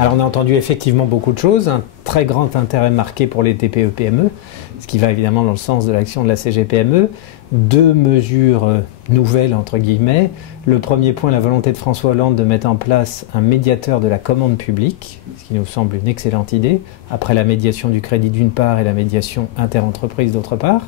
Alors on a entendu effectivement beaucoup de choses, un très grand intérêt marqué pour les TPE-PME, ce qui va évidemment dans le sens de l'action de la CGPME. Deux mesures nouvelles, entre guillemets. Le premier point, la volonté de François Hollande de mettre en place un médiateur de la commande publique, ce qui nous semble une excellente idée, après la médiation du crédit d'une part et la médiation interentreprise d'autre part.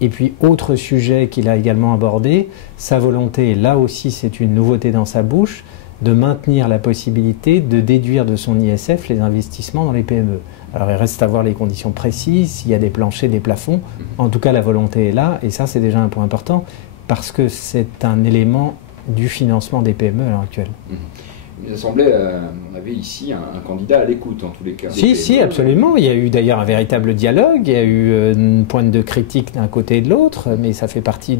Et puis, autre sujet qu'il a également abordé, sa volonté, et là aussi c'est une nouveauté dans sa bouche, de maintenir la possibilité de déduire de son ISF les investissements dans les PME. Alors il reste à voir les conditions précises, s'il y a des planchers, des plafonds. En tout cas, la volonté est là, et ça c'est déjà un point important, parce que c'est un élément du financement des PME à l'heure actuelle. Il semblait, on avait ici un candidat à l'écoute en tous les cas. Si, absolument. Il y a eu d'ailleurs un véritable dialogue, il y a eu une pointe de critique d'un côté et de l'autre, mais ça fait partie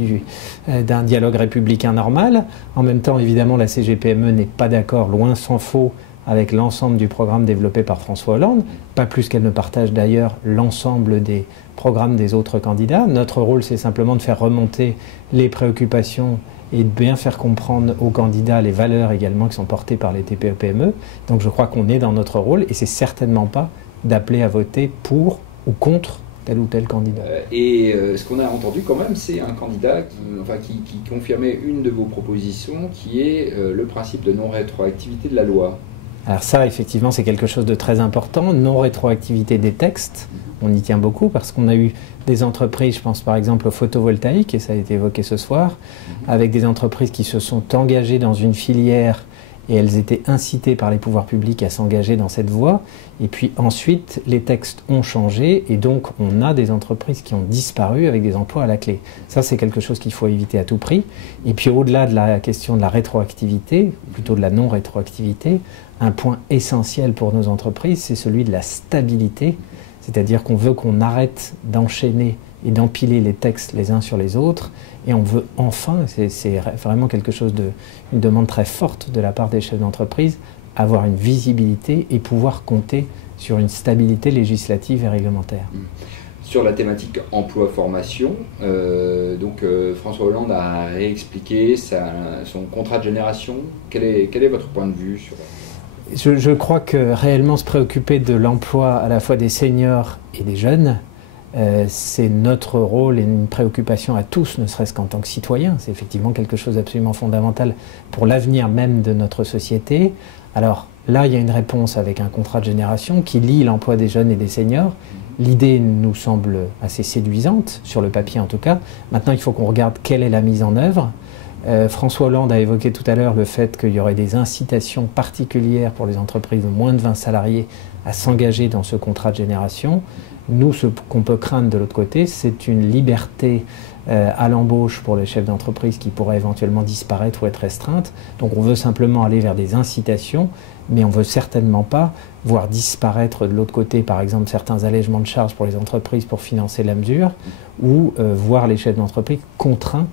d'un dialogue républicain normal. En même temps, évidemment, la CGPME n'est pas d'accord, loin s'en faut, avec l'ensemble du programme développé par François Hollande, pas plus qu'elle ne partage d'ailleurs l'ensemble des programmes des autres candidats. Notre rôle, c'est simplement de faire remonter les préoccupations et de bien faire comprendre aux candidats les valeurs également qui sont portées par les TPE-PME. Donc je crois qu'on est dans notre rôle et c'est certainement pas d'appeler à voter pour ou contre tel ou tel candidat. Ce qu'on a entendu quand même, c'est un candidat qui confirmait une de vos propositions, qui est le principe de non-rétroactivité de la loi. Alors ça, effectivement, c'est quelque chose de très important. Non-rétroactivité des textes, on y tient beaucoup parce qu'on a eu des entreprises, je pense par exemple au photovoltaïque, et ça a été évoqué ce soir, avec des entreprises qui se sont engagées dans une filière et elles étaient incitées par les pouvoirs publics à s'engager dans cette voie. Et puis ensuite, les textes ont changé et donc on a des entreprises qui ont disparu avec des emplois à la clé. Ça, c'est quelque chose qu'il faut éviter à tout prix. Et puis au-delà de la question de la rétroactivité, plutôt de la non-rétroactivité, un point essentiel pour nos entreprises, c'est celui de la stabilité. C'est-à-dire qu'on veut qu'on arrête d'enchaîner et d'empiler les textes les uns sur les autres, et on veut enfin, c'est vraiment quelque chose une demande très forte de la part des chefs d'entreprise, avoir une visibilité et pouvoir compter sur une stabilité législative et réglementaire. Sur la thématique emploi-formation, François Hollande a réexpliqué son contrat de génération. Quel est votre point de vue sur... Je crois que réellement se préoccuper de l'emploi à la fois des seniors et des jeunes, c'est notre rôle et une préoccupation à tous, ne serait-ce qu'en tant que citoyens. C'est effectivement quelque chose d'absolument fondamental pour l'avenir même de notre société. Alors là, il y a une réponse avec un contrat de génération qui lie l'emploi des jeunes et des seniors. L'idée nous semble assez séduisante, sur le papier en tout cas. Maintenant, il faut qu'on regarde quelle est la mise en œuvre. François Hollande a évoqué tout à l'heure le fait qu'il y aurait des incitations particulières pour les entreprises de moins de 20 salariés à s'engager dans ce contrat de génération. Nous, ce qu'on peut craindre de l'autre côté, c'est une liberté à l'embauche pour les chefs d'entreprise qui pourrait éventuellement disparaître ou être restreinte. Donc on veut simplement aller vers des incitations, mais on ne veut certainement pas voir disparaître de l'autre côté, par exemple, certains allègements de charges pour les entreprises pour financer la mesure, ou voir les chefs d'entreprise contraints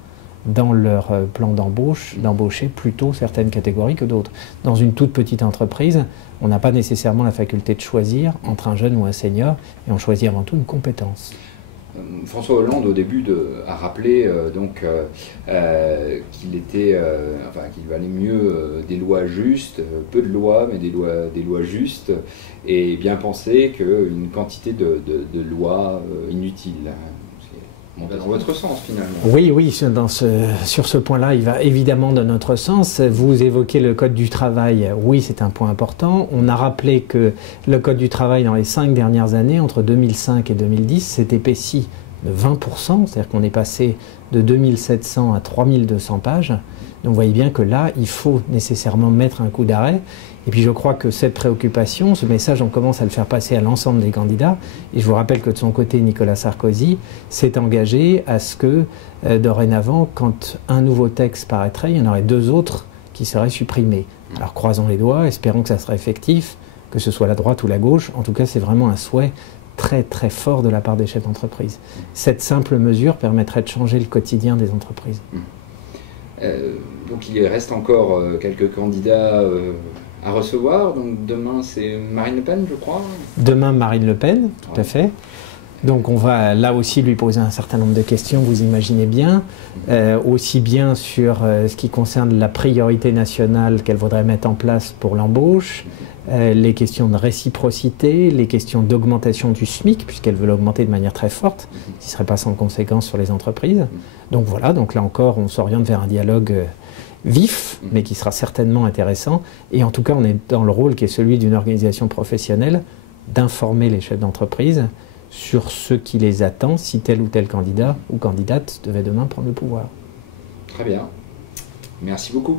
dans leur plan d'embauche, d'embaucher plutôt certaines catégories que d'autres. Dans une toute petite entreprise, on n'a pas nécessairement la faculté de choisir entre un jeune ou un senior, et on choisit avant tout une compétence. François Hollande, au début, a rappelé qu'il valait mieux des lois justes, peu de lois, mais des lois justes, et bien penser qu'une quantité de lois inutiles. Dans votre sens, finalement. Oui, sur ce point-là, il va évidemment dans notre sens. Vous évoquez le Code du travail. Oui, c'est un point important. On a rappelé que le Code du travail, dans les 5 dernières années, entre 2005 et 2010, s'est épaissi de 20%. C'est-à-dire qu'on est passé de 2700 à 3200 pages. Donc vous voyez bien que là, il faut nécessairement mettre un coup d'arrêt. Et puis je crois que cette préoccupation, ce message, on commence à le faire passer à l'ensemble des candidats. Et je vous rappelle que de son côté, Nicolas Sarkozy s'est engagé à ce que, dorénavant, quand un nouveau texte paraîtrait, il y en aurait 2 autres qui seraient supprimés. Alors croisons les doigts, espérons que ça sera effectif, que ce soit la droite ou la gauche. En tout cas, c'est vraiment un souhait très très fort de la part des chefs d'entreprise. Cette simple mesure permettrait de changer le quotidien des entreprises. Donc il reste encore quelques candidats à recevoir. Donc demain c'est Marine Le Pen, je crois. Demain Marine Le Pen, tout à fait. Donc on va là aussi lui poser un certain nombre de questions, vous imaginez bien, aussi bien sur ce qui concerne la priorité nationale qu'elle voudrait mettre en place pour l'embauche, les questions de réciprocité, les questions d'augmentation du SMIC, puisqu'elle veut l'augmenter de manière très forte, ce qui ne serait pas sans conséquence sur les entreprises. Donc voilà, donc là encore on s'oriente vers un dialogue vif, mais qui sera certainement intéressant. Et en tout cas on est dans le rôle qui est celui d'une organisation professionnelle, d'informer les chefs d'entreprise sur ce qui les attend si tel ou tel candidat ou candidate devait demain prendre le pouvoir. Très bien. Merci beaucoup.